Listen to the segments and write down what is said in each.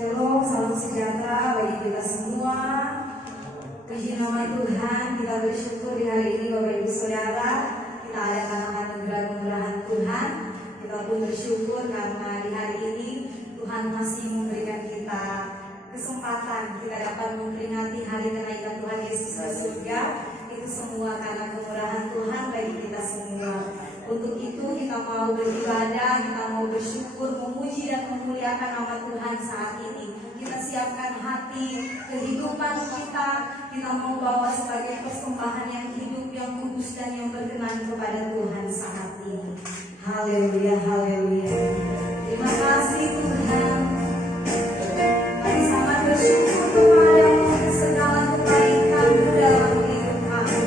Shalom, salam sejahtera bagi kita semua. Puji nama Tuhan, kita bersyukur di hari ini Bapak Ibu Saudara. Kita adakan anugerah-anugerah Tuhan. Kita pun bersyukur karena di hari ini Tuhan masih memberikan kita kesempatan kita dapat memperingati hari kenaikan Tuhan Yesus ke surga. Itu semua karena kemurahan Tuhan bagi kita semua. Untuk itu kita mau beribadah, kita mau bersyukur, memuji dan memuliakan nama Tuhan saat ini. Kita siapkan hati, kehidupan kita mau bawa sebagai persembahan yang hidup, yang kudus dan yang berkenan kepada Tuhan saat ini. Haleluya, haleluya. Terima kasih Tuhan. Kami sangat bersyukur kepada-Mu atas segala kebaikan dalam hidup kami.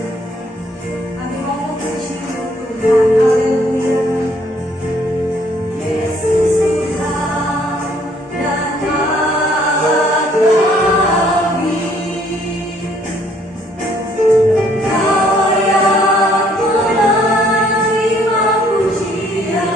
Kami mau memuji-Mu Tuhan. Haleluya. Yesus Tuhan dan Allah kami. Kau yang menerima pujian.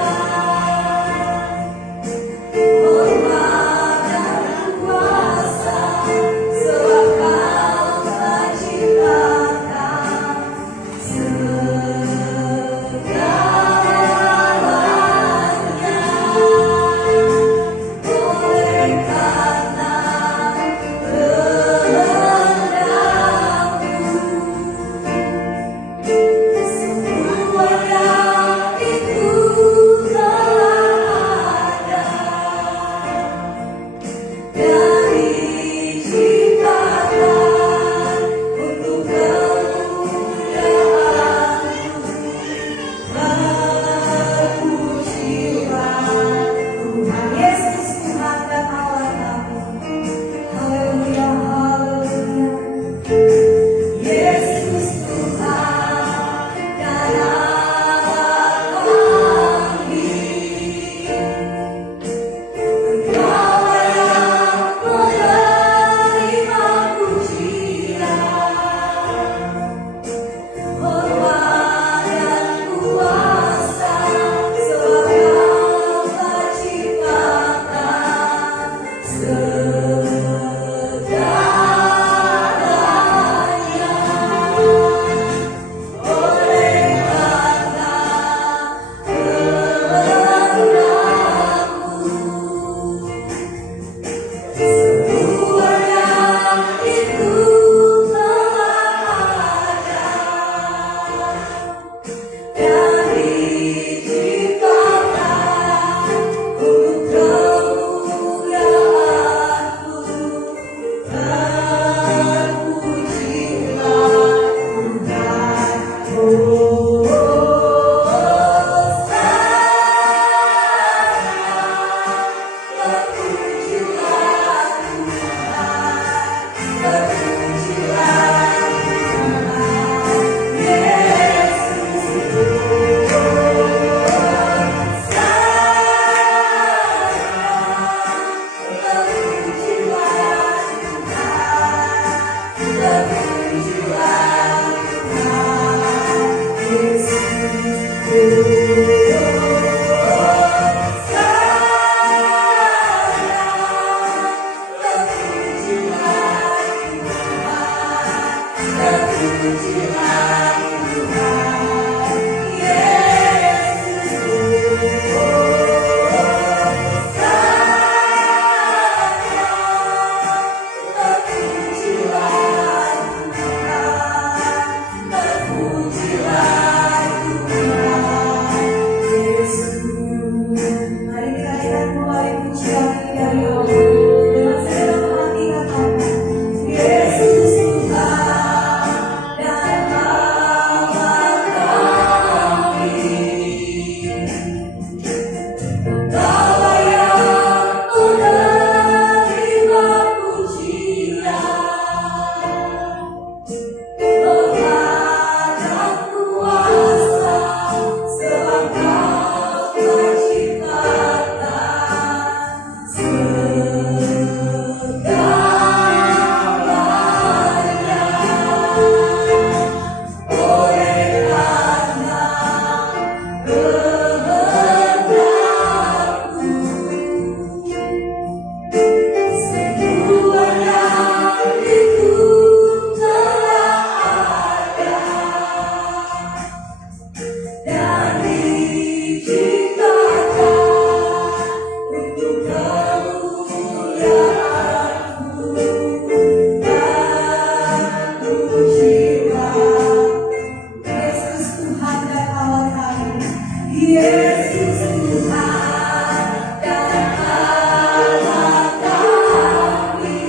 Yesus Tuhan dan Allah kami.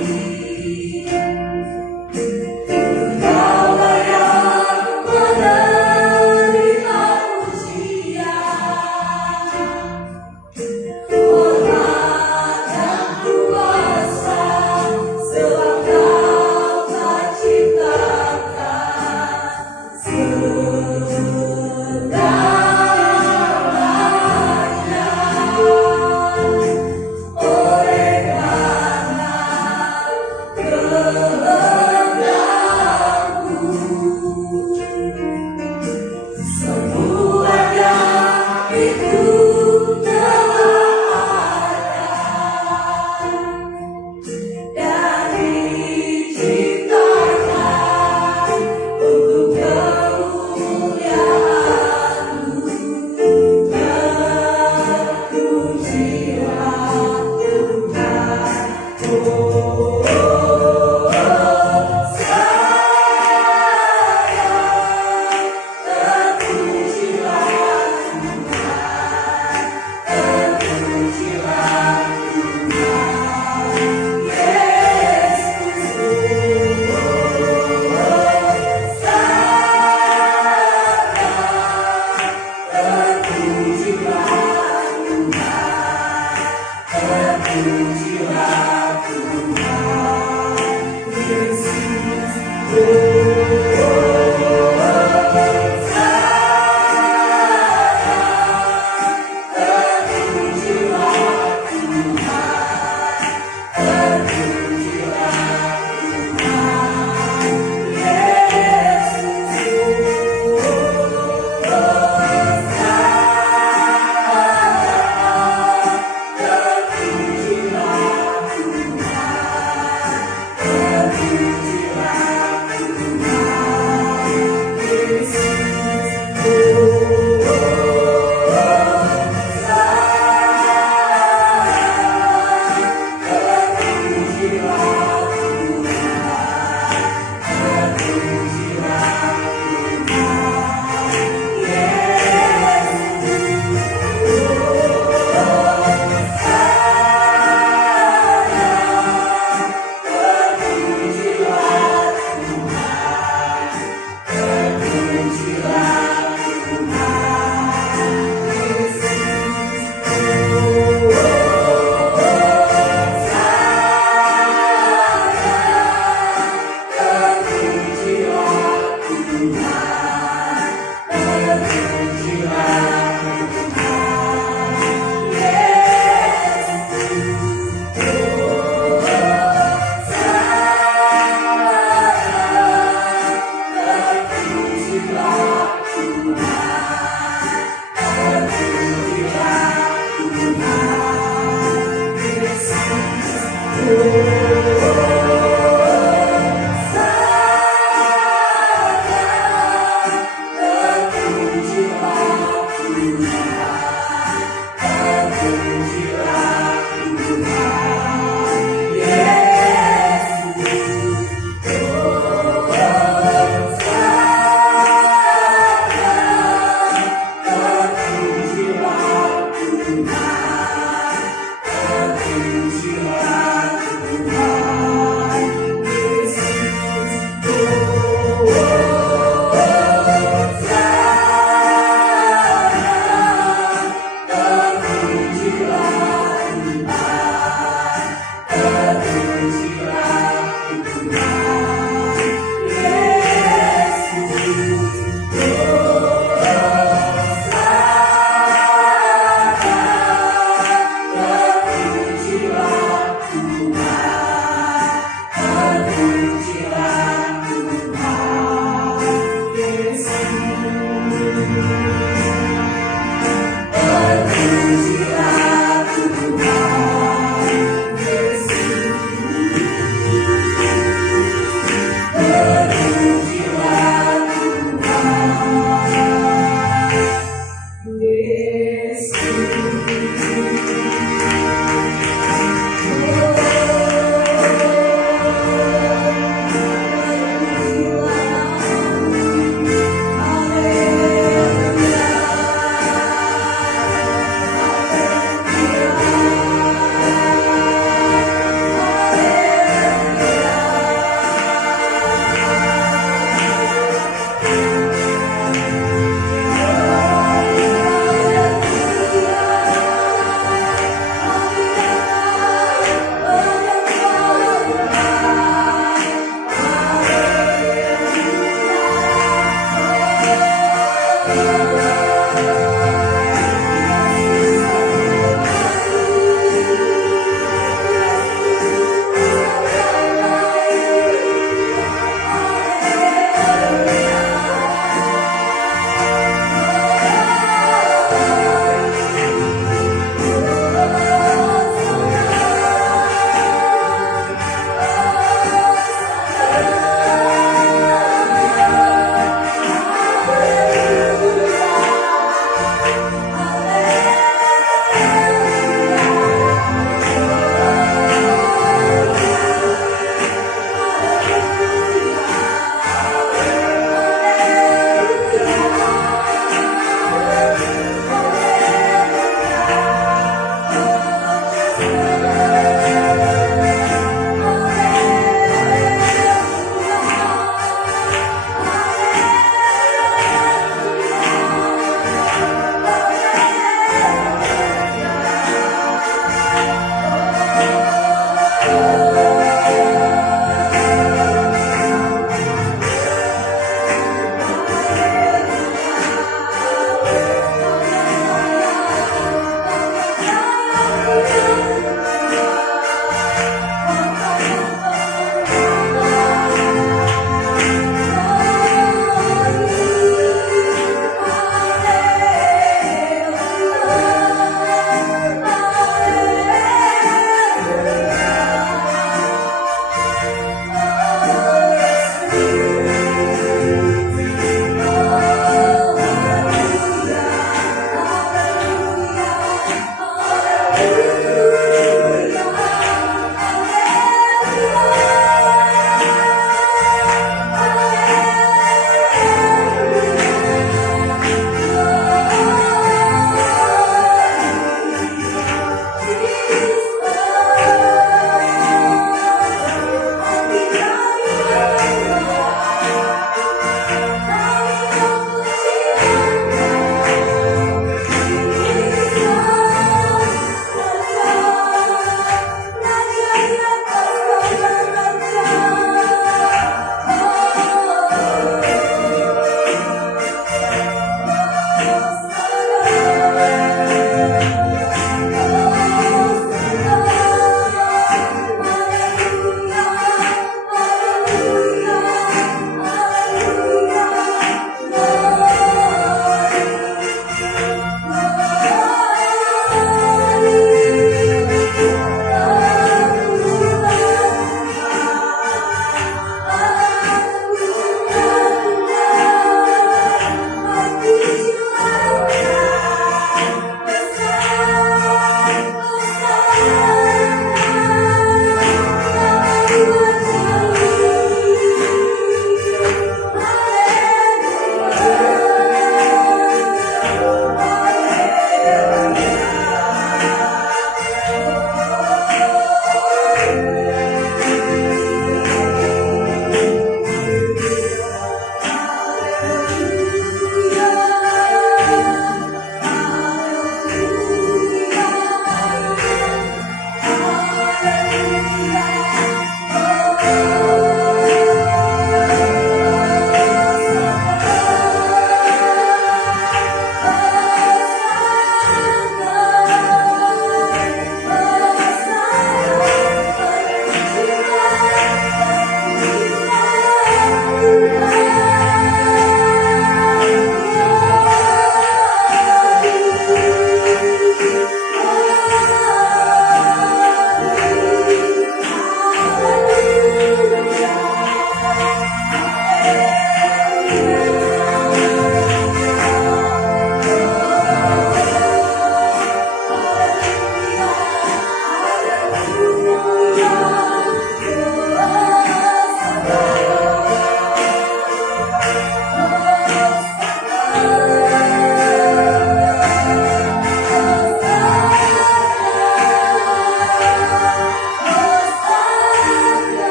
Engkaulah yang menerima pujian, hormat dan kuasa, sebab Kau telah ciptakan segalanya. Oleh karena kehendak-Mu, semuanya itu telah ada dan diciptakan untuk kemuliaan-Mu. Terpujilah Tuhan, oh sayang, terpujilah Tuhan.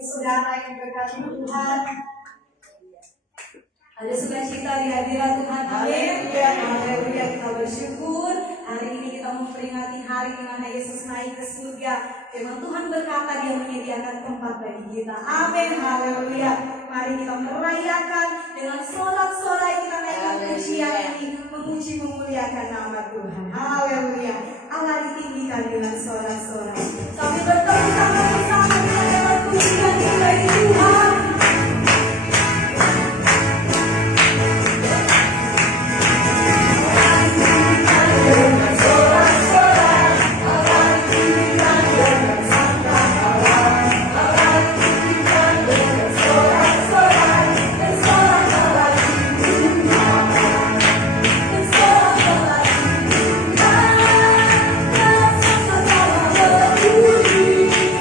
Ibu Saudara yang berkati Tuhan. Ada sukacita di hadirat Tuhan. Amin. Haleluya. Kita bersyukur. Hari ini kita memperingati hari di mana Yesus naik ke surga. Firman Tuhan berkata Dia menyediakan tempat bagi kita. Amin. Haleluya. Mari kita merayakan dengan sorak-sorai kita naik ke pujian ini, memuji memuliakan nama Tuhan. Haleluya. Allah ditinggikan dengan sorak-sorai. Sambil bertepuk tangan bersama kita dalam pujian kita Tuhan. Thank you.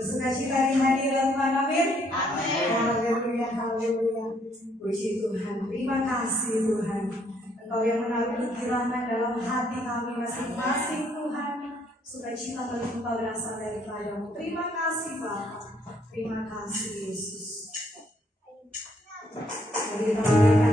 Bersukacita di hadirat Tuhan, amin. Haleluya, haleluya. Puji Tuhan, terima kasih Tuhan. Engkau yang menaruh kirana dalam hati kami masing-masing Tuhan. Sukacita melimpah berasal daripadamu. Terima kasih Bapa. Terima kasih Yesus. Jadi teman-teman,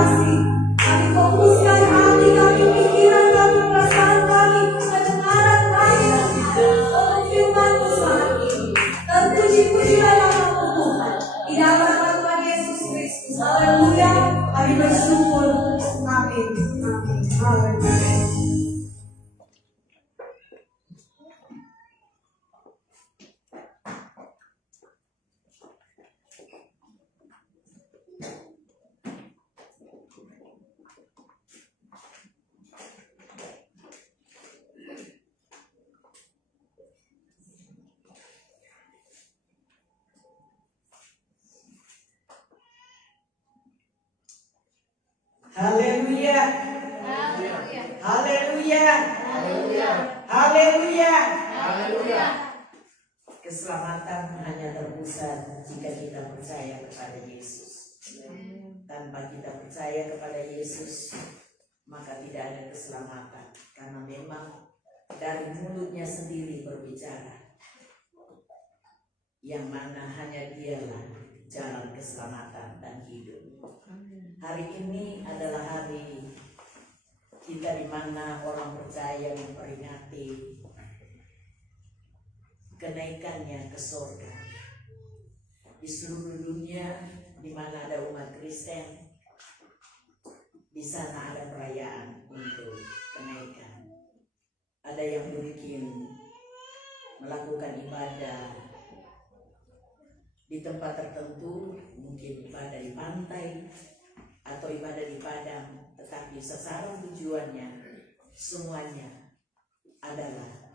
kasih. Kami fokuskan hati kami, pikiran kami, perasaan kami, pendengaran kami untuk firman-Mu saat ini. Terpuji-pujilah nama Tuhan. Di dalam nama Tuhan Yesus Kristus. Haleluya. Kami bersyukur. Amin. Amin. Haleluya. Haleluya. Haleluya. Haleluya. Haleluya. Keselamatan hanya terpusat jika kita percaya kepada Yesus. Tanpa kita percaya kepada Yesus, maka tidak ada keselamatan. Karena memang dari mulutnya sendiri berbicara, yang mana hanya Dialah jalan keselamatan dan hidup. Hari ini adalah hari kita di mana orang percaya memperingati kenaikannya ke surga. Di seluruh dunia di mana ada umat Kristen, di sana ada perayaan untuk kenaikan. Ada yang mungkin melakukan ibadah di tempat tertentu, mungkin ibadah di pantai atau ibadah di padang, tetapi sasaran tujuannya semuanya adalah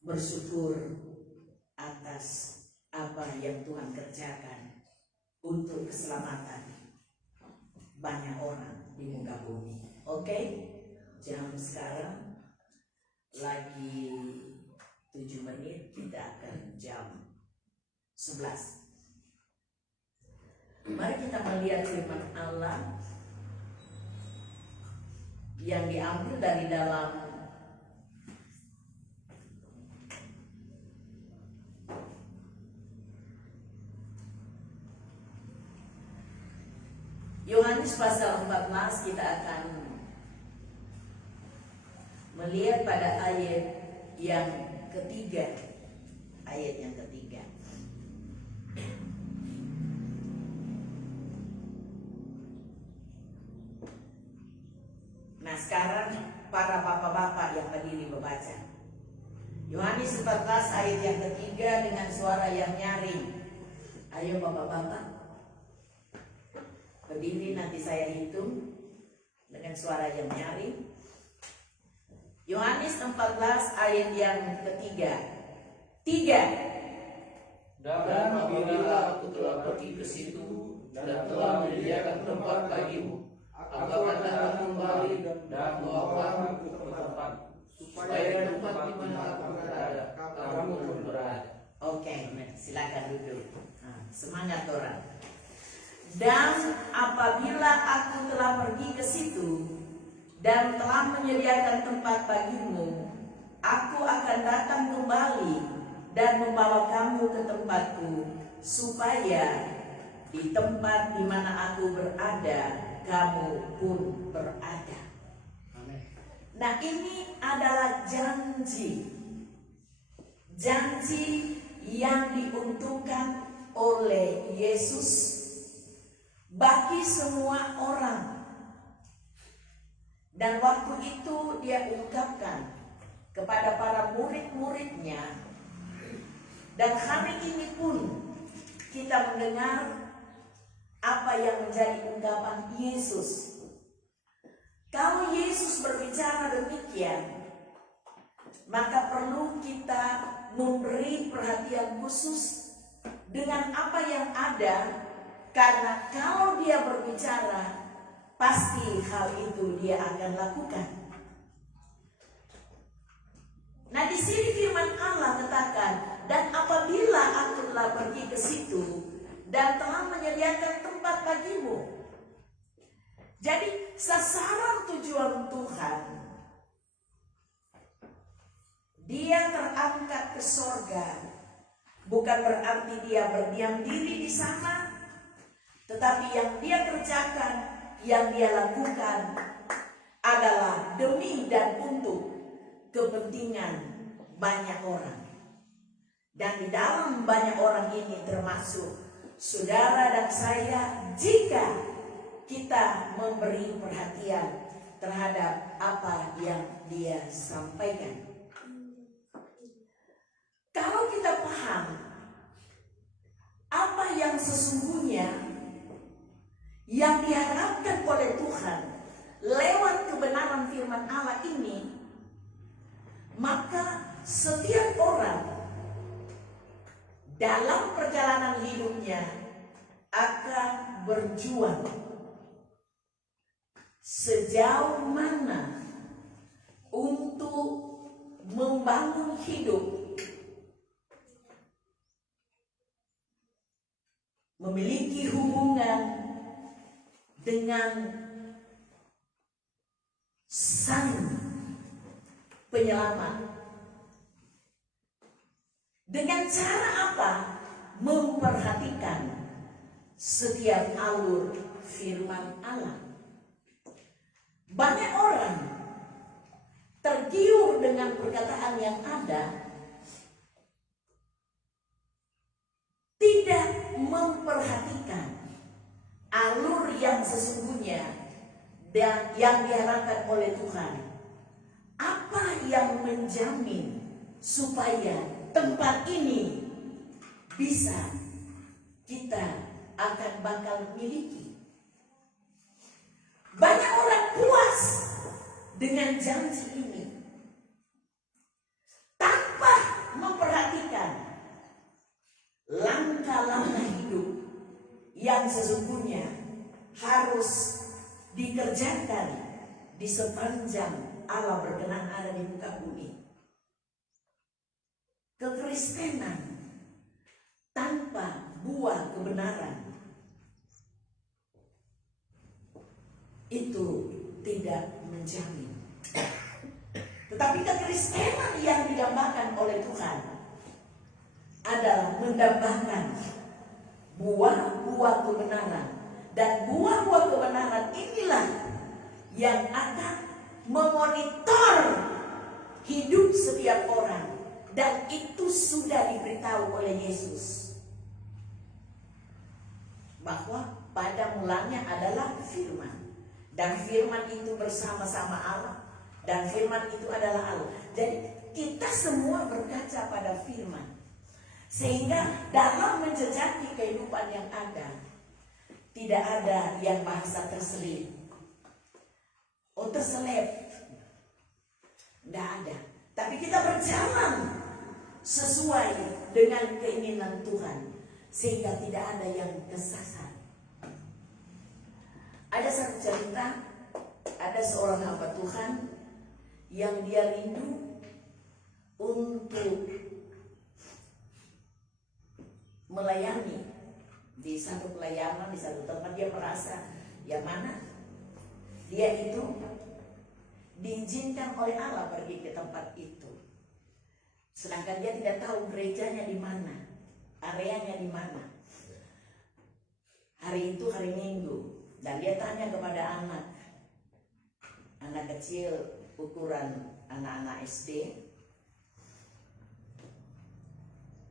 bersyukur atas apa yang Tuhan kerjakan untuk keselamatan banyak orang di muka bumi. Oke? Jam sekarang lagi 7 menit, kita akan jam 11. Mari kita melihat firman Allah yang diambil dari dalam Yohanes pasal 14. Kita akan melihat pada ayat yang ketiga. Ayat yang ketiga. Nah, sekarang para bapak-bapak yang berdiri membaca Yohanes 14 ayat yang ketiga dengan suara yang nyaring. Ayo bapak-bapak berdiri, nanti saya hitung dengan suara yang nyaring. Yohanes 14 ayat yang ketiga. 3. Dan apabila aku telah pergi ke situ dan telah menyediakan tempat bagimu, aku akan datang kembali dan membawamu ke tempat, supaya di tempat di mana aku berada, kamu pun berada. Oke, silakan duduk. Semangat orang. Dan apabila aku telah pergi ke situ dan telah menyediakan tempat bagimu, aku akan datang kembali dan membawa kamu ke tempatku, supaya di tempat di mana aku berada, kamu pun berada. Nah, ini adalah janji yang diuntukkan oleh Yesus bagi semua orang. Dan waktu itu dia ungkapkan kepada para murid-muridnya. Dan hari ini pun kita mendengar apa yang menjadi ungkapan Yesus. Kalau Yesus berbicara demikian, maka perlu kita memberi perhatian khusus dengan apa yang ada, karena kalau dia berbicara, pasti hal itu dia akan lakukan. Nah, di sini firman Allah katakan, dan apabila aku telah pergi ke situ dan telah menyediakan tempat bagimu. Jadi sasaran tujuan Tuhan, dia terangkat ke sorga, bukan berarti dia berdiam diri di sana, tetapi yang dia kerjakan, yang dia lakukan adalah demi dan untuk kepentingan banyak orang. Dan di dalam banyak orang ini termasuk saudara dan saya, jika kita memberi perhatian terhadap apa yang dia sampaikan. Kalau kita paham apa yang sesungguhnya yang diharapkan oleh Tuhan lewat kebenaran firman Allah ini, maka setiap orang dalam perjalanan hidupnya akan berjuang sejauh mana untuk membangun hidup, memiliki hubungan dengan Sang Penyelamat. Dengan cara apa? Memperhatikan setiap alur firman Allah. Banyak orang tergiur dengan perkataan yang ada, tidak memperhatikan alur yang sesungguhnya dan yang diharapkan oleh Tuhan. Apa yang menjamin supaya tempat ini bisa kita akan bakal miliki? Banyak orang puas dengan janji ini tanpa memperhatikan langkah-langkah hidup yang sesungguhnya harus dikerjakan di sepanjang Allah berkenan ada di muka bumi. Kekristenan tanpa buah kebenaran itu tidak menjamin. Tetapi kekristenan yang digambarkan oleh Tuhan adalah mendapatkan buah-buah kebenaran. Dan buah-buah kebenaran inilah yang akan memonitor hidup setiap orang. Dan itu sudah diberitahu oleh Yesus, bahwa pada mulanya adalah firman, dan firman itu bersama-sama Allah, dan firman itu adalah Allah. Jadi kita semua berkaca pada firman, sehingga dalam menjejaki kehidupan yang ada, tidak ada yang bahasa terselip, terselip, tidak ada. Tapi kita berjalan sesuai dengan keinginan Tuhan, sehingga tidak ada yang kesasar. Ada satu cerita, ada seorang hamba Tuhan yang dia rindu untuk melayani di satu pelayanan, di satu tempat. Dia merasa yang mana dia itu diizinkan oleh Allah pergi ke tempat itu, sedangkan dia tidak tahu gerejanya di mana, areanya di mana. Hari itu hari Minggu, dan dia tanya kepada anak kecil ukuran anak-anak SD,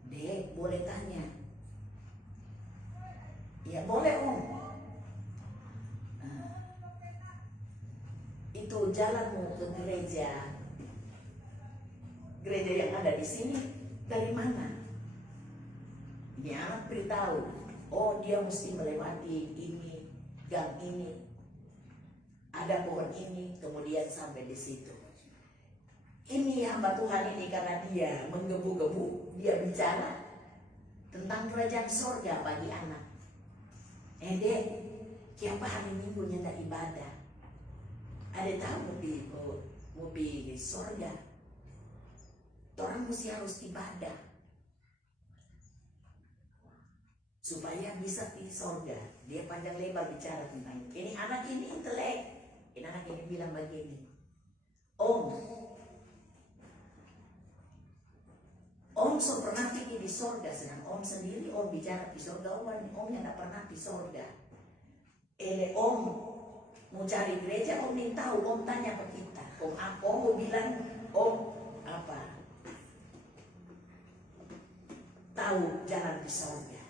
"Dek, boleh tanya?" "Ya boleh, Om." Itu jalanmu ke gereja yang ada di sini dari mana? Ini anak beritahu, oh dia mesti melewati ini, gang ini, ada pohon ini, kemudian sampai di situ. Ini hamba Tuhan ini karena dia menggebu-gebu, dia bicara tentang kerajaan sorga bagi anak. Dek, siapa hari Minggu nyendak ibadah? Ada tahu mau pergi sorga? Orang mesti harus ibadah supaya bisa pergi sorga. Dia panjang lebar bicara tentang ini. Anak ini intelek. Ini anak ini bilang begini, Om so pernah pergi di sorga, sedang Om sendiri Om bicara di sorga. Om yang tidak pernah di sorga. Om Mau cari gereja, om nih tahu, om tanya ke kita. Om apa? Om mau bilang, om apa? Tahu jalan ke surga.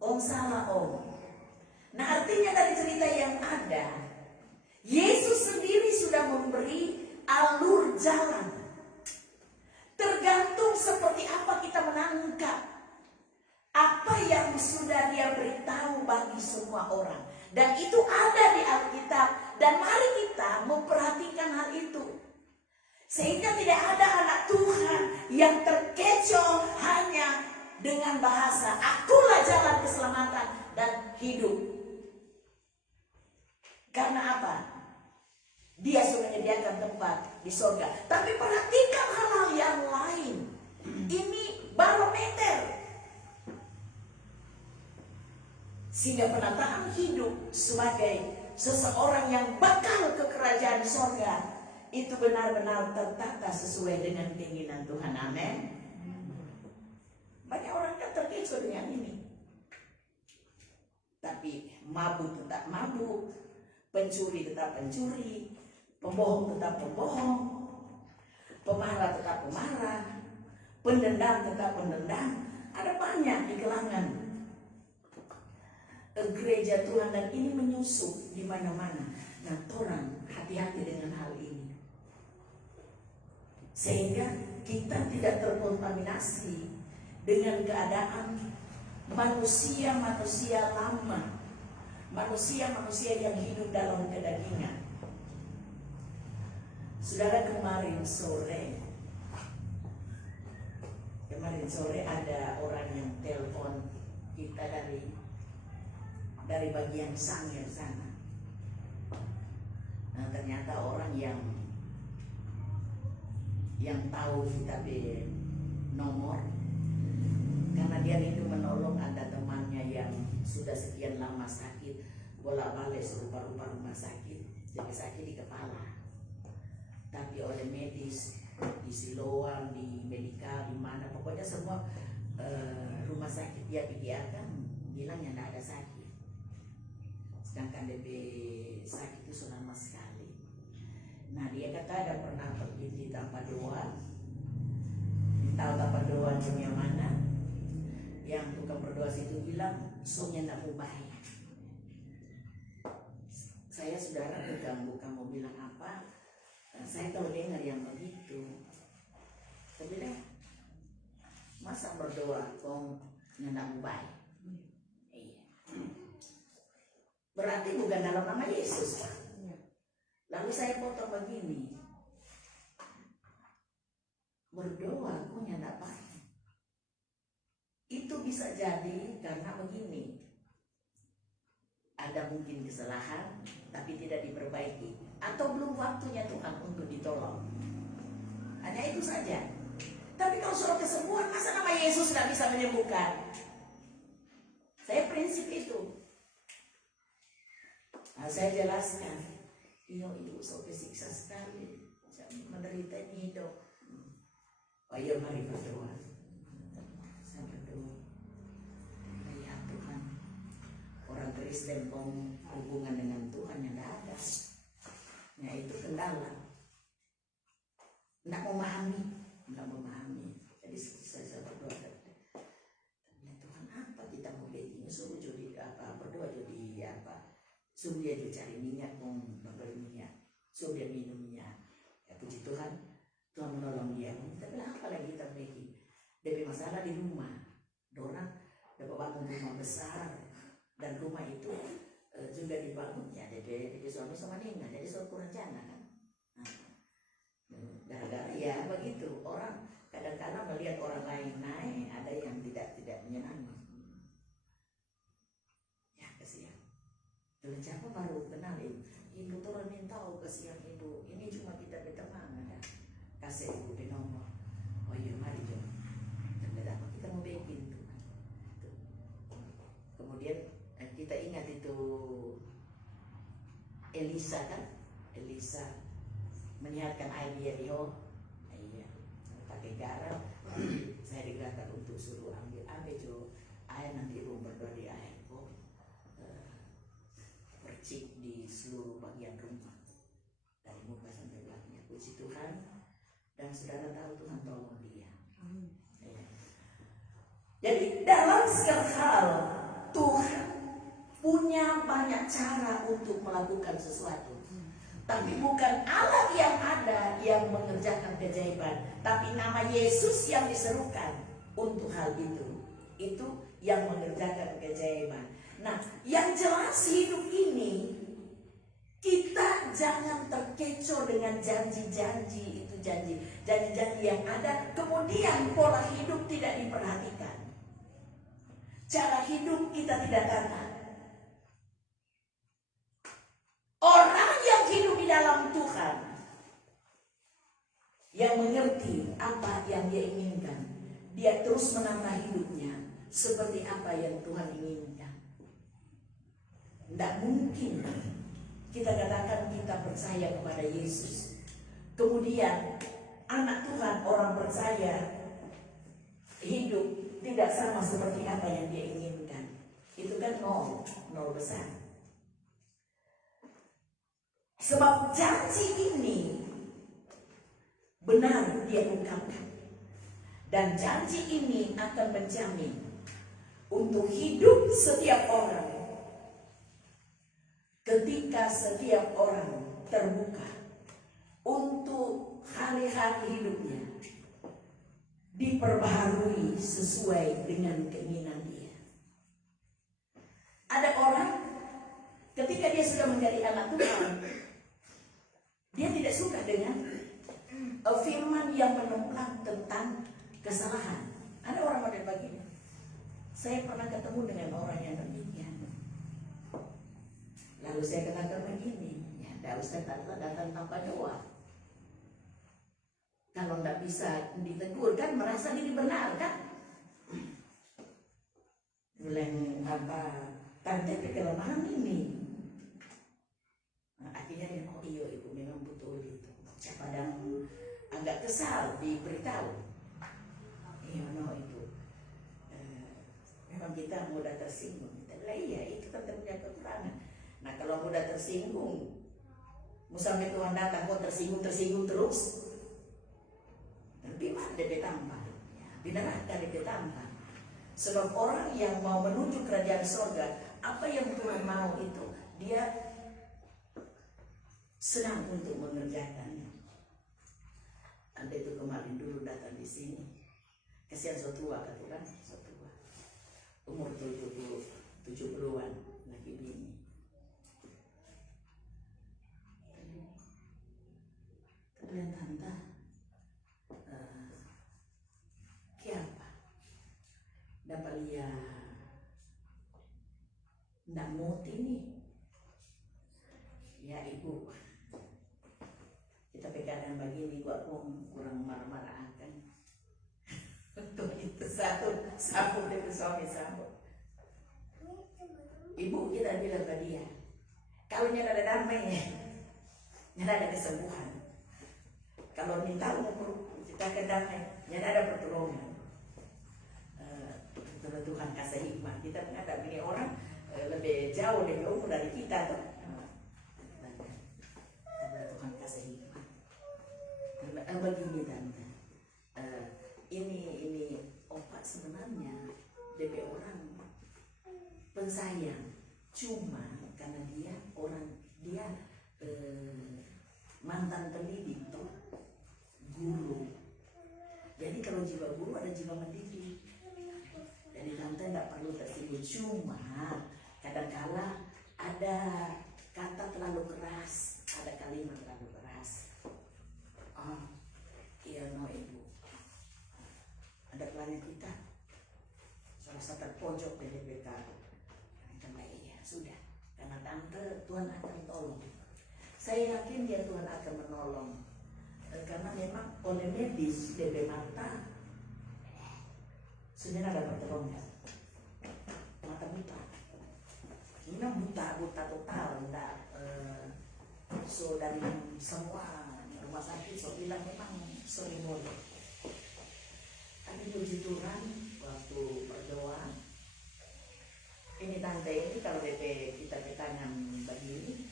Om salah om. Nah artinya dari cerita yang ada, Yesus sendiri sudah memberi alur jalan. Tergantung seperti apa kita menangkap apa yang sudah dia beritahu bagi semua orang. Dan itu ada di Alkitab. Dan mari kita memperhatikan hal itu. Sehingga tidak ada anak Tuhan yang terkecoh hanya dengan bahasa akulah jalan keselamatan dan hidup. Karena apa? Dia sudah menyediakan tempat di surga. Tapi perhatikan hal-hal yang lain. Ini barometer. Sehingga penataan hidup sebagai seseorang yang bakal ke kerajaan surga itu benar-benar tertata sesuai dengan keinginan Tuhan. Amin. Banyak orang kan terkecoh dengan ini. Tapi mabuk tetap mabuk, pencuri tetap pencuri, pembohong tetap pembohong, pemarah tetap pemarah, pendendam tetap pendendam. Ada banyak di kalangan gereja Tuhan dan ini menyusup di mana-mana. Nah, orang hati-hati dengan hal ini. Sehingga kita tidak terkontaminasi dengan keadaan manusia-manusia lama. Manusia-manusia yang hidup dalam kedagingan. Saudara, kemarin sore ada orang yang telepon kita dari bagian Sangir sana. Nah, ternyata orang yang tahu kita nomor, karena dia rindu menolong ada temannya yang sudah sekian lama sakit, bolak-balik serupa-rupa rumah sakit, jadi sakit di kepala. Tapi oleh medis di Siloam, di medikal, di mana pokoknya semua rumah sakit dia pikiran bilangnya tidak ada sakit. Sedangkan DP sakit itu sudah lama sekali. Nah dia kata ada pernah pergi di Tampadoa. Tahu Tampadoa dunia mana? Yang tukang berdoa situ bilang soalnya tidak mau baik. Saya saudara terganggu, kamu bilang apa? Saya kalau dengar yang begitu, saya bilang masa berdoa kok tidak mau baik? Berarti bukan dalam nama Yesus. Lalu saya potong begini, berdoa kok tidak baik. Itu bisa jadi karena begini, ada mungkin kesalahan tapi tidak diperbaiki, atau belum waktunya Tuhan untuk ditolong. Hanya itu saja. Tapi kalau suruh kesembuhan, masa nama Yesus tidak bisa menyembuhkan? Saya prinsip itu. Nah, saya jelaskan, ibu so kesiksa sekali, menderita ini hidup. Oh iya, mari berdoa. Saya berdoa, ya Tuhan, orang Kristen hubungan dengan Tuhan yang tidak ada. Nah itu kendala. Tidak memahami. Jadi saya berdoa, ya Tuhan, apa kita mau begini? Suruh jadi apa? Berdoa jadi apa? Suruh dia cari minyak, membeli minyak. Suruh dia minum minyak. Ya puji Tuhan, Tuhan menolong dia. Tapi apa lagi kita begini? Dia masalah di rumah. Dorang dapat bangun rumah besar dan rumah itu juga dibangunnya. Jadi suami sama Nina, jadi suatu rencana kan. Gara-gara ya begitu, orang kadang-kadang melihat orang lain naik, ada yang tidak menyenangi. Ya kasihan. Dulu siapa baru kenal ibu turun minta kasihan ibu. Ini cuma kita berteman ada. Kasih ibu di nomor. Oh iya mari jom. Apa kita mau bikin tuh. Kemudian kita ingat itu Elisa kan? Elisa menyiapkan air dia di iya, pakai garam. Saya digerakkan untuk suruh ambil jo air, nanti ibu berdoa di air percik di seluruh bagian rumah dari muka sampai belakangnya. Puji Tuhan. Dan saudara tahu Tuhan tolong dia. Ya. Jadi dalam segala hal Tuhan punya banyak cara untuk melakukan sesuatu. Tapi bukan Allah yang ada yang mengerjakan keajaiban, tapi nama Yesus yang diserukan untuk hal itu. Itu yang mengerjakan keajaiban. Nah, yang jelas hidup ini kita jangan terkecoh dengan janji-janji itu, janji-janji yang ada, kemudian pola hidup tidak diperhatikan. Cara hidup kita tidak tata. Orang yang hidup di dalam Tuhan, yang mengerti apa yang dia inginkan, dia terus menata hidupnya seperti apa yang Tuhan inginkan. Tidak mungkin kita katakan kita percaya kepada Yesus, kemudian anak Tuhan, orang percaya, hidup tidak sama seperti apa yang dia inginkan. Itu kan nol besar. Sebab janji ini benar dia ungkapkan. Dan janji ini akan menjamin untuk hidup setiap orang. Ketika setiap orang terbuka untuk hari-hari hidupnya diperbaharui sesuai dengan keinginan dia. Ada orang ketika dia sudah menjadi anak Tuhan, dia tidak suka dengan firman yang menentang tentang kesalahan. Ada orang model begini. Saya pernah ketemu dengan orang yang demikian. Lalu saya katakan begini, ya, tidak usah datang tanpa doa. Kalau tidak bisa ditegur kan merasa diri benar kan? Bilang apa? Tante kelemahan ini. Nah, akhirnya dia, oh iya ibu memang betul itu. Padahal agak kesal diberitahu. Iya no itu. Memang kita mudah tersinggung. Kita iya itu kan punya kekurangan. Nah kalau mudah tersinggung, mau sampai Tuhan datang kok tersinggung terus, lebih mah DP tambah, ya, di neraka DP tambah. Sebab orang yang mau menuju kerajaan surga, apa yang Tuhan mau itu, dia senang untuk mengerjakannya. Ada itu kemarin dulu datang di sini, kasihan so tua kan, so tua, umur 70-an lagi bini. Kalian tante, siapa? Dapat lihat, ndak muti nih, ya ibu. Kita pegangan begini, gua kurang marah-marah akan. Untuk itu sambut dengan suami sambut. Ibu kita bilang ke dia, kalau nyata ada damai, nyata ada kesembuhan. Kalau minta umur kita ke damai, nyata ada pertolongan. Tuhan kasih hikmah. Kita menghadapi ini orang lebih jauh lebih umur dari kita tuh. Tuhan kasih hikmah. Begini tante, ini opak sebenarnya DP orang pensayang, cuma karena dia mantan pendidik tuh, guru. Jadi kalau jiwa guru ada jiwa mendidik. Jadi tante nggak perlu tersinggung, cuma kadang-kala ada kata terlalu keras, ada kalimat terlalu keras. Oh, iya no ibu. Ada klien kita, salah satu terpojok di DPK. Karena iya sudah, karena tante Tuhan akan tolong. Saya yakin dia Tuhan akan menolong. Karena memang oleh medis DP mata sebenarnya ada pertolongan. Mata buta. Ini buta total, enggak. So dari semua rumah sakit so bilang memang sorry boleh. Tapi puji Tuhan waktu berdoa, ini tante ini kalau DP kita ke tangan begini,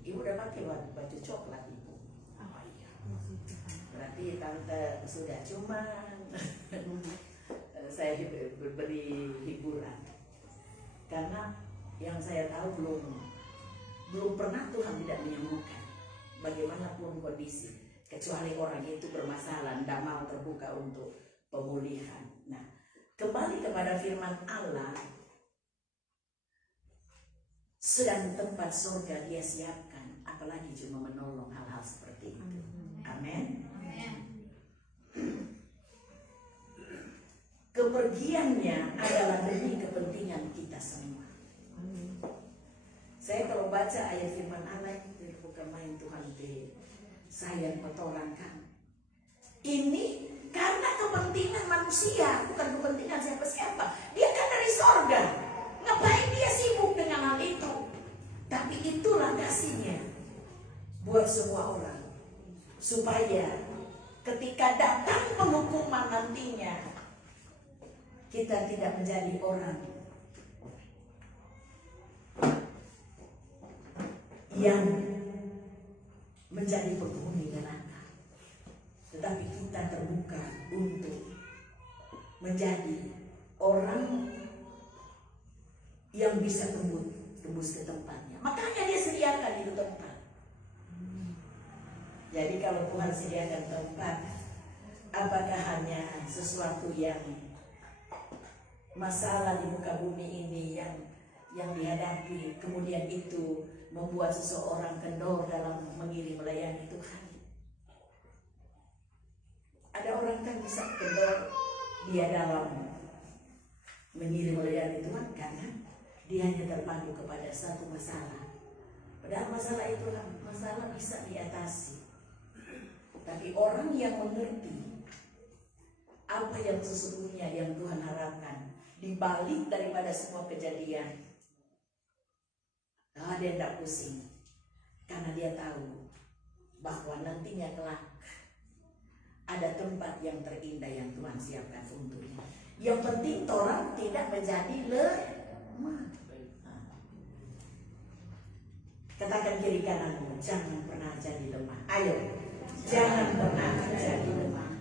Ibu udah pakai baju coklat ibu. Oh iya. Berarti tante sudah cuman saya beri hiburan. Karena yang saya tahu belum pernah Tuhan tidak menyembuhkan. Bagaimanapun kondisi, kecuali orang itu bermasalah, tidak mau terbuka untuk pemulihan. Nah, kembali kepada firman Allah, sedang tempat surga Dia siapkan, apalagi cuma menolong hal-hal seperti itu. Amin. Kepergiannya adalah demi kepentingan kita semua. Saya kalau baca ayat firman Allah itu bukan main Tuhan deh, saya petolangkan. Ini karena kepentingan manusia, bukan kepentingan siapa-siapa. Dia kan dari sorga. Ngapain dia sibuk dengan hal itu? Tapi itulah kasihnya buat semua orang. Supaya ketika datang penghukuman nantinya, kita tidak menjadi orang yang menjadi penghuni neraka. Tetapi kita terbuka untuk menjadi orang yang bisa tembus ke tempatnya. Makanya Dia sediakan itu tempat. Jadi kalau Tuhan sediakan tempat, apakah hanya sesuatu yang masalah di muka bumi ini yang dihadapi, kemudian itu membuat seseorang kendor dalam mengiring melayani Tuhan? Ada orang kan bisa kendor dia dalam mengiring melayani Tuhan karena dia hanya terpaku kepada satu masalah. Padahal masalah itu masalah bisa diatasi. Tapi orang yang mengerti apa yang sesungguhnya yang Tuhan harapkan di balik daripada semua kejadian, dia tidak pusing karena dia tahu bahwa nantinya kelak ada tempat yang terindah yang Tuhan siapkan untuknya. Yang penting orang tidak menjadi lemah. Katakan kiri kananmu, jangan pernah jadi lemah. Ayo, jangan pernah jadi lemah.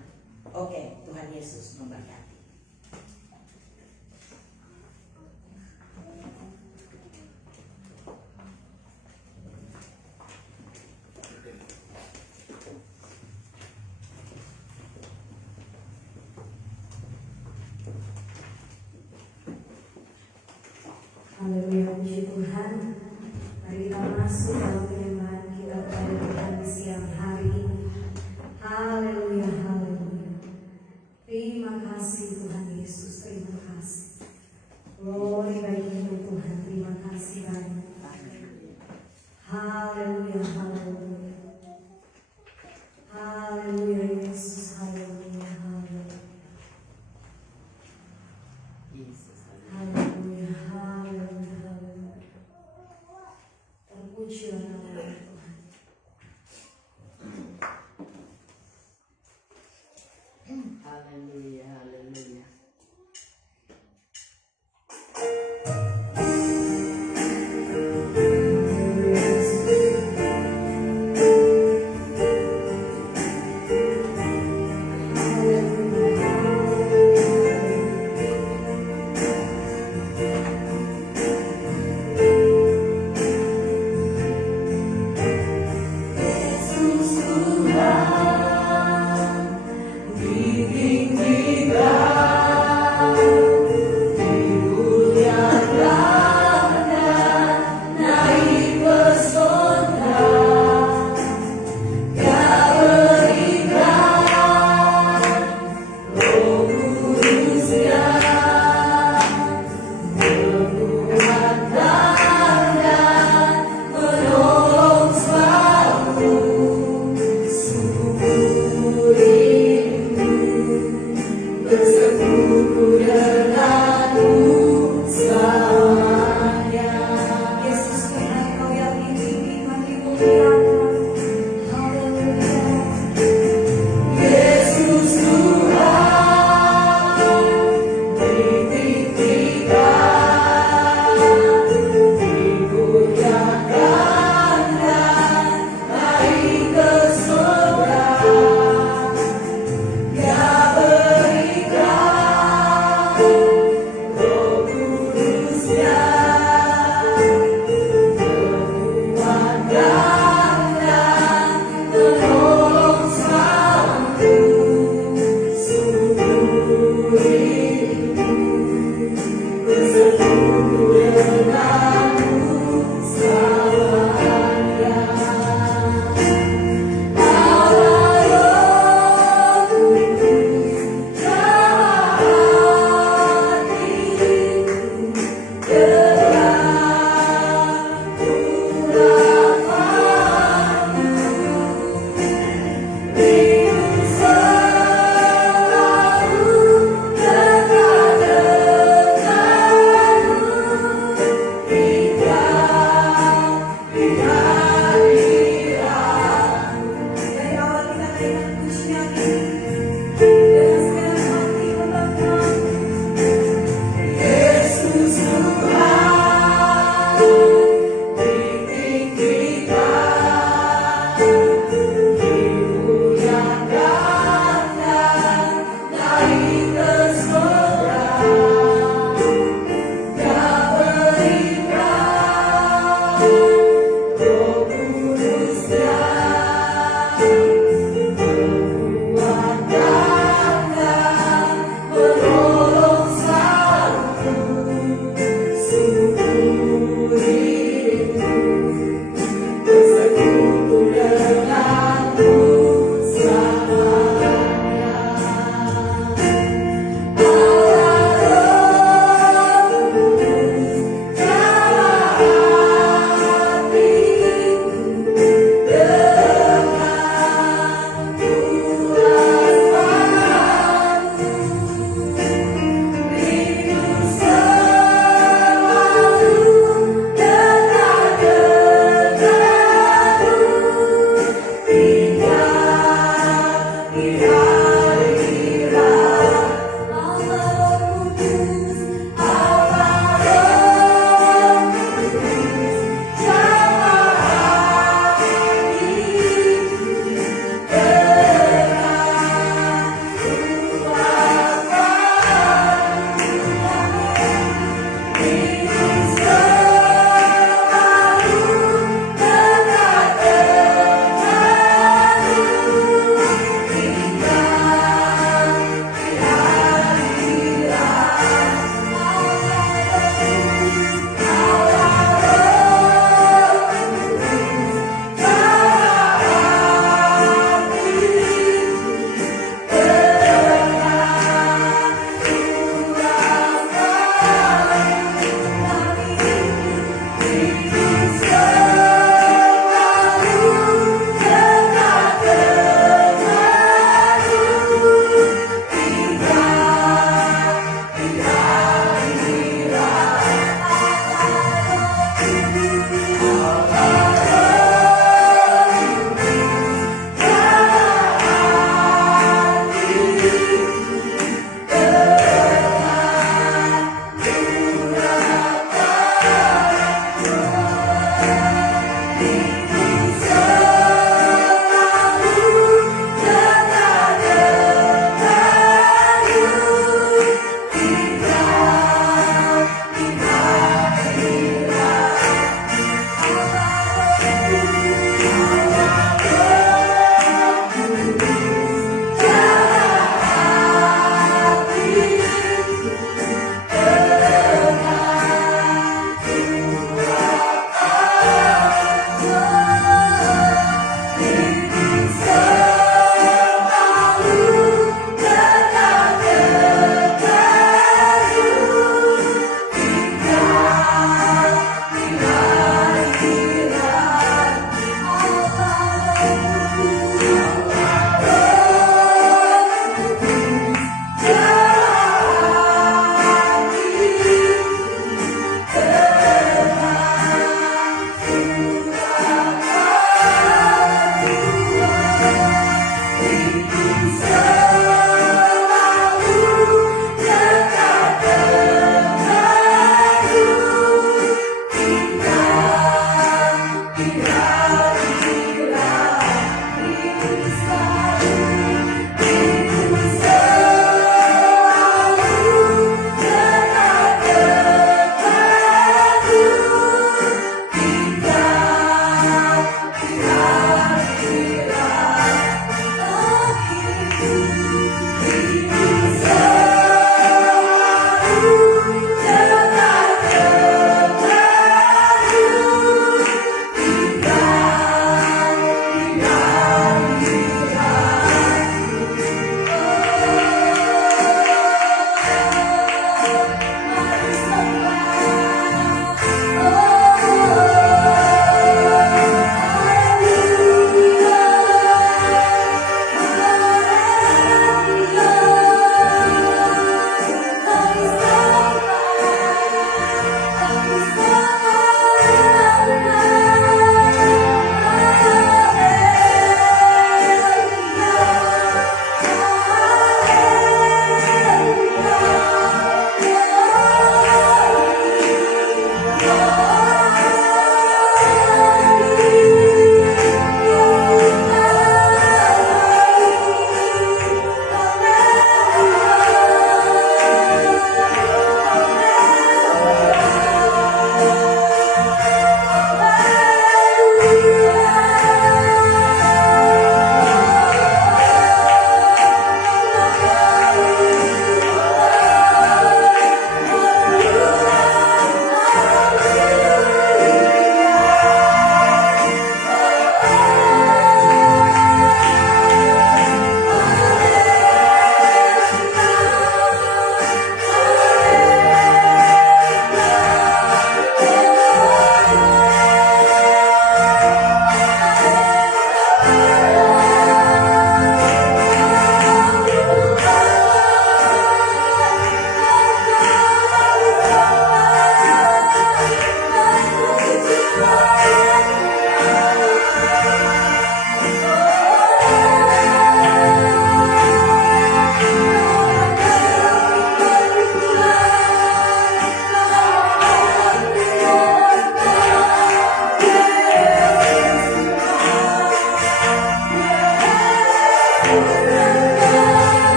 Oke, Tuhan Yesus memberkati. Haleluya, puji Tuhan. Mari kita masuk dalam firman kita pada Tuhan di siang hari ini. Haleluya, haleluya. Terima kasih Tuhan Yesus, terima kasih. Glory bagi Tuhan, terima kasih banyak. Haleluya, haleluya. Haleluya Yesus, haleluya, haleluya. Haleluya, haleluya, haleluya. Terpujilah nama Tuhan. Haleluya, haleluya.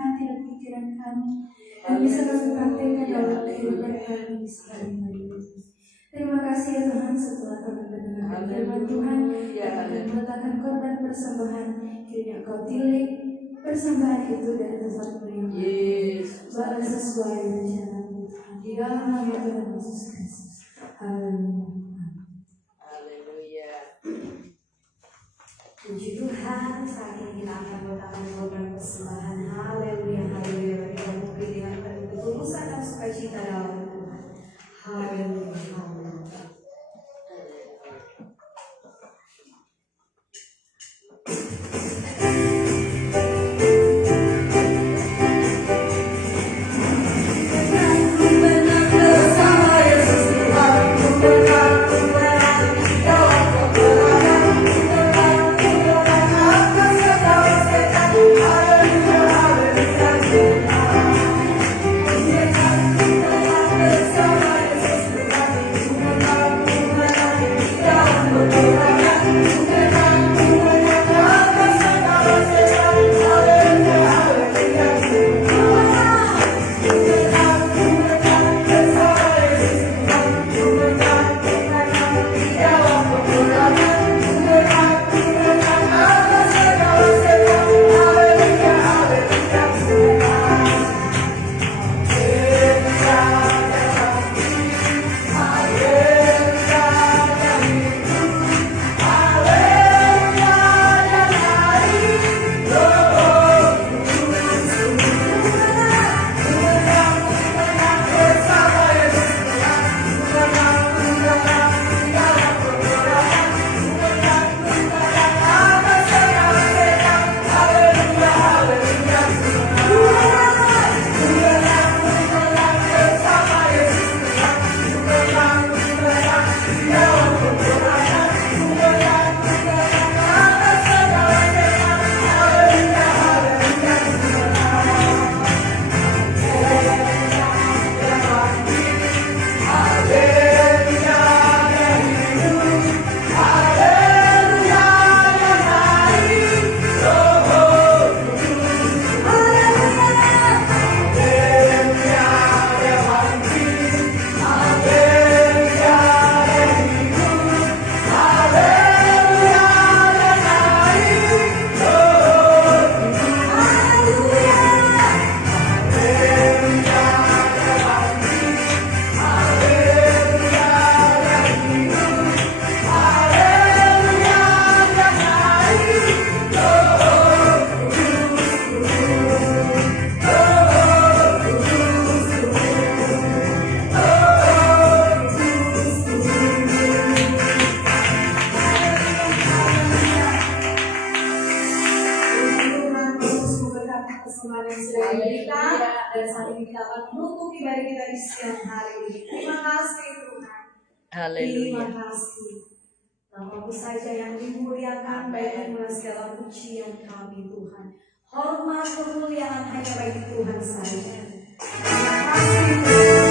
hati dan pikiran kami, dan bisa kami praktekkan dalam kehidupan kami sehari-hari. Terima kasih ya Tuhan, setelah kami mendengarkan firman Tuhan dan kami meletakkan korban persembahan, kiranya Kau tilik persembahan itu dari tempat yang balas sesuai rencana Tuhan. Di dalam nama Tuhan Yesus Kristus. Haleluya. Haleluya. Puji Tuhan, saat ini kita akan meletakkan korban persembahan. Haleluya, haleluya. Bagi kita mungkin dengan penuh ketulusan dan sukacita dalam Tuhan. Haleluya, haleluya. Dan saat ini kita akan menutup ibadah kita di siang hari ini. Terima kasih Tuhan. Terima Haleluya. kasih. Namamu saja yang dimuliakan, baik dengan segala pujian kami Tuhan. Hormat kemuliaan hanya bagi Tuhan saja. Terima kasih Tuhan.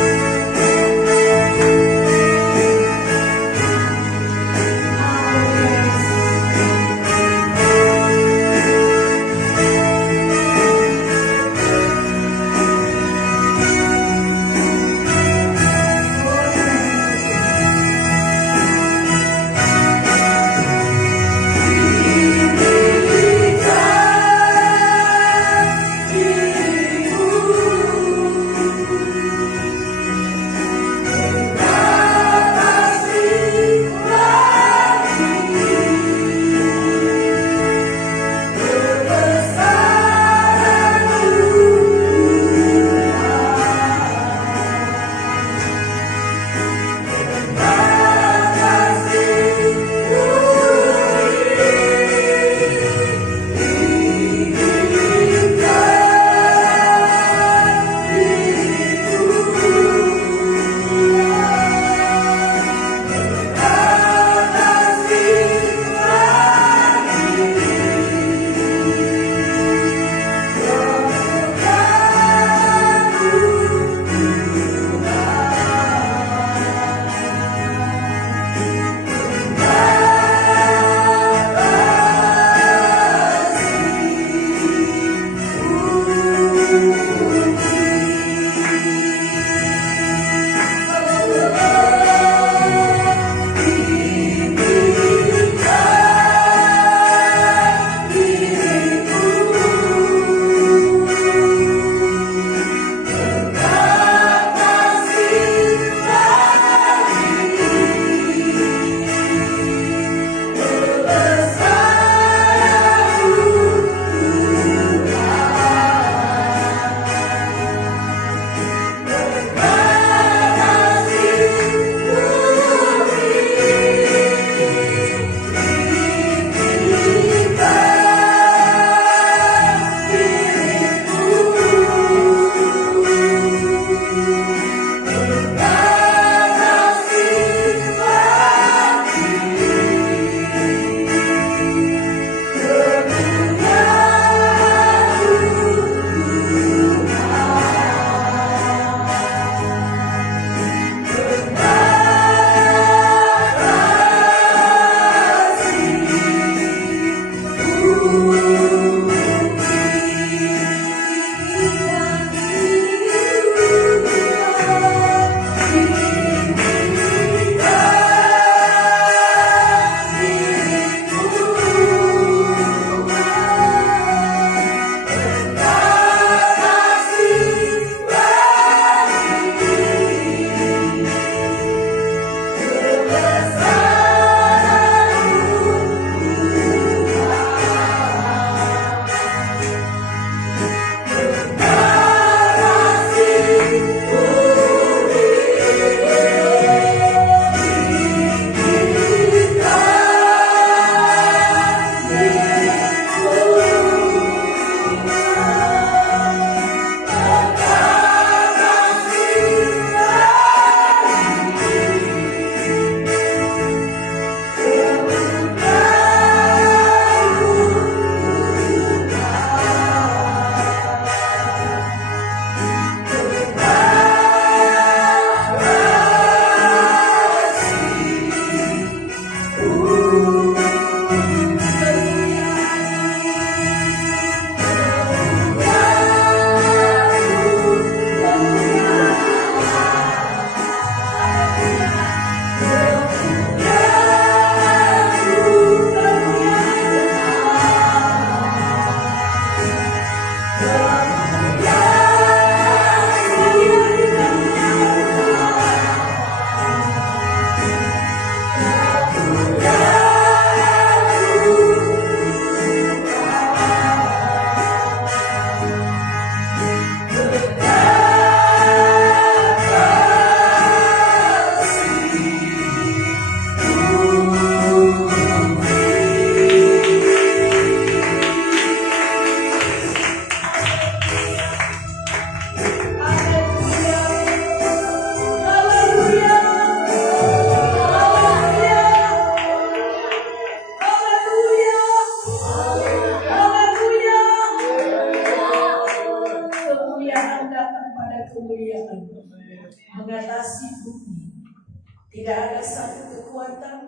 satu kekuatan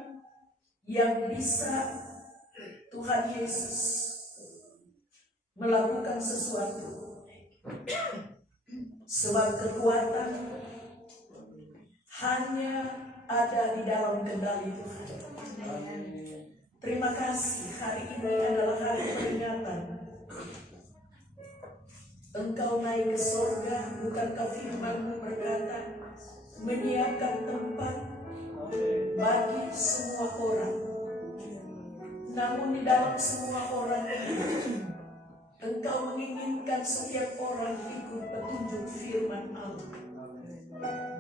yang bisa Tuhan Yesus melakukan sesuatu. Sebab kekuatan hanya ada di dalam kendali Tuhan. Terima kasih, hari ini adalah hari peringatan. Engkau naik ke sorga, bukankah firman-Mu berkata, menyiapkan tempat bagi semua orang. Namun di dalam semua orang, Engkau menginginkan setiap orang ikut petunjuk firman Allah.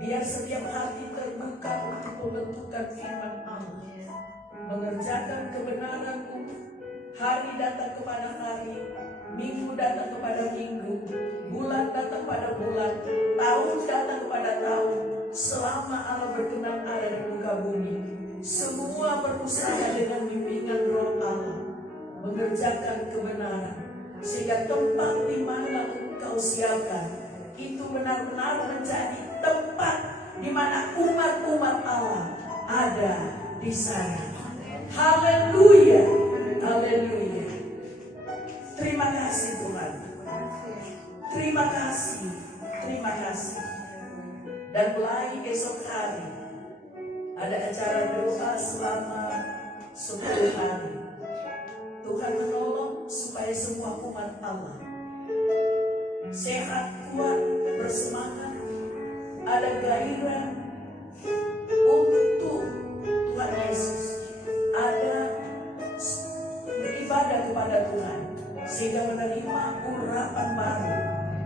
Biar setiap hati terbuka untuk menentukan firman Allah, mengerjakan kebenaran-Mu. Hari datang kepada hari, minggu datang kepada minggu, bulan datang pada bulan, tahun datang kepada tahun. Selama Allah berkenan ada di muka bumi, semua berusaha dengan bimbingan Roh Allah mengerjakan kebenaran, sehingga tempat di mana Engkau siapkan itu benar-benar menjadi tempat di mana umat-umat Allah ada di sana. Haleluya, haleluya. Terima kasih Tuhan. Terima kasih, terima kasih. Dan mulai esok hari ada acara doa selama 10 hari. Tuhan menolong supaya semua umat Allah sehat, kuat, bersemangat, ada gairah untuk Tuhan Yesus, ada beribadah kepada Tuhan, sehingga menerima urapan baru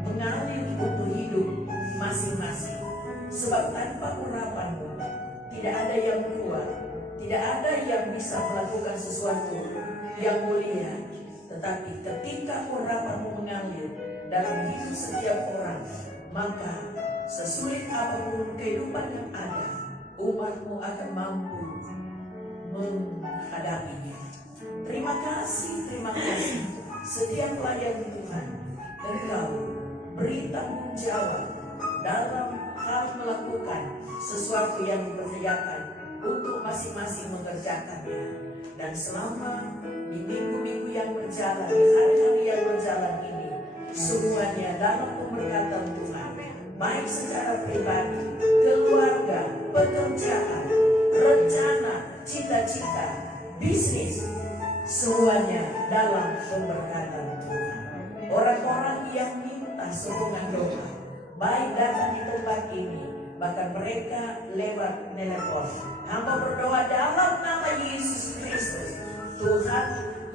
mengalir untuk hidup masing-masing. Sebab tanpa urapan-Mu tidak ada yang kuat, tidak ada yang bisa melakukan sesuatu yang mulia. Tetapi ketika urapan-Mu mengalir dalam hidup setiap orang, maka sesulit apapun kehidupan yang ada, umat-Mu akan mampu menghadapinya. Terima kasih setiap pelayan Tuhan. Engkau beri tanggung jawab dalam hal melakukan sesuatu yang dipercayakan untuk masing-masing mengerjakannya. Dan selama di minggu-minggu yang berjalan, di hari-hari yang berjalan ini, semuanya dalam pemberkatan Tuhan, baik secara pribadi, keluarga, pekerjaan, rencana, cita-cita, bisnis, semuanya dalam pemberkatan Tuhan. Orang-orang yang minta sokongan doa, baik datang di tempat ini, bahkan mereka lewat telepon, hamba berdoa dalam nama Yesus Kristus, Tuhan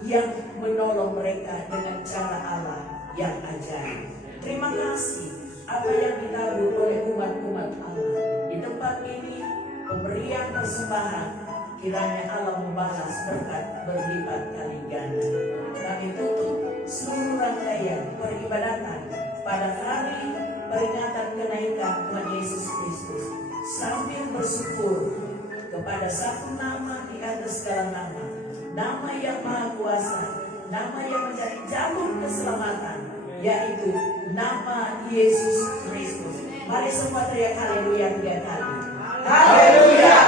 yang menolong mereka dengan cara Allah yang ajaib. Terima kasih apa yang ditabur oleh umat-umat Allah di tempat ini, pemberian persembahan, kiranya Allah membalas berkat berlipat kali ganda. Kami tutup seluruh rangkaian peribadatan pada hari peringatan kenaikan Tuhan Yesus Kristus sambil bersyukur kepada satu nama di atas segala nama, nama yang maha kuasa, nama yang menjadi jalur keselamatan, yaitu nama Yesus Kristus. Mari semua teriak haleluya 3 kali. Haleluya.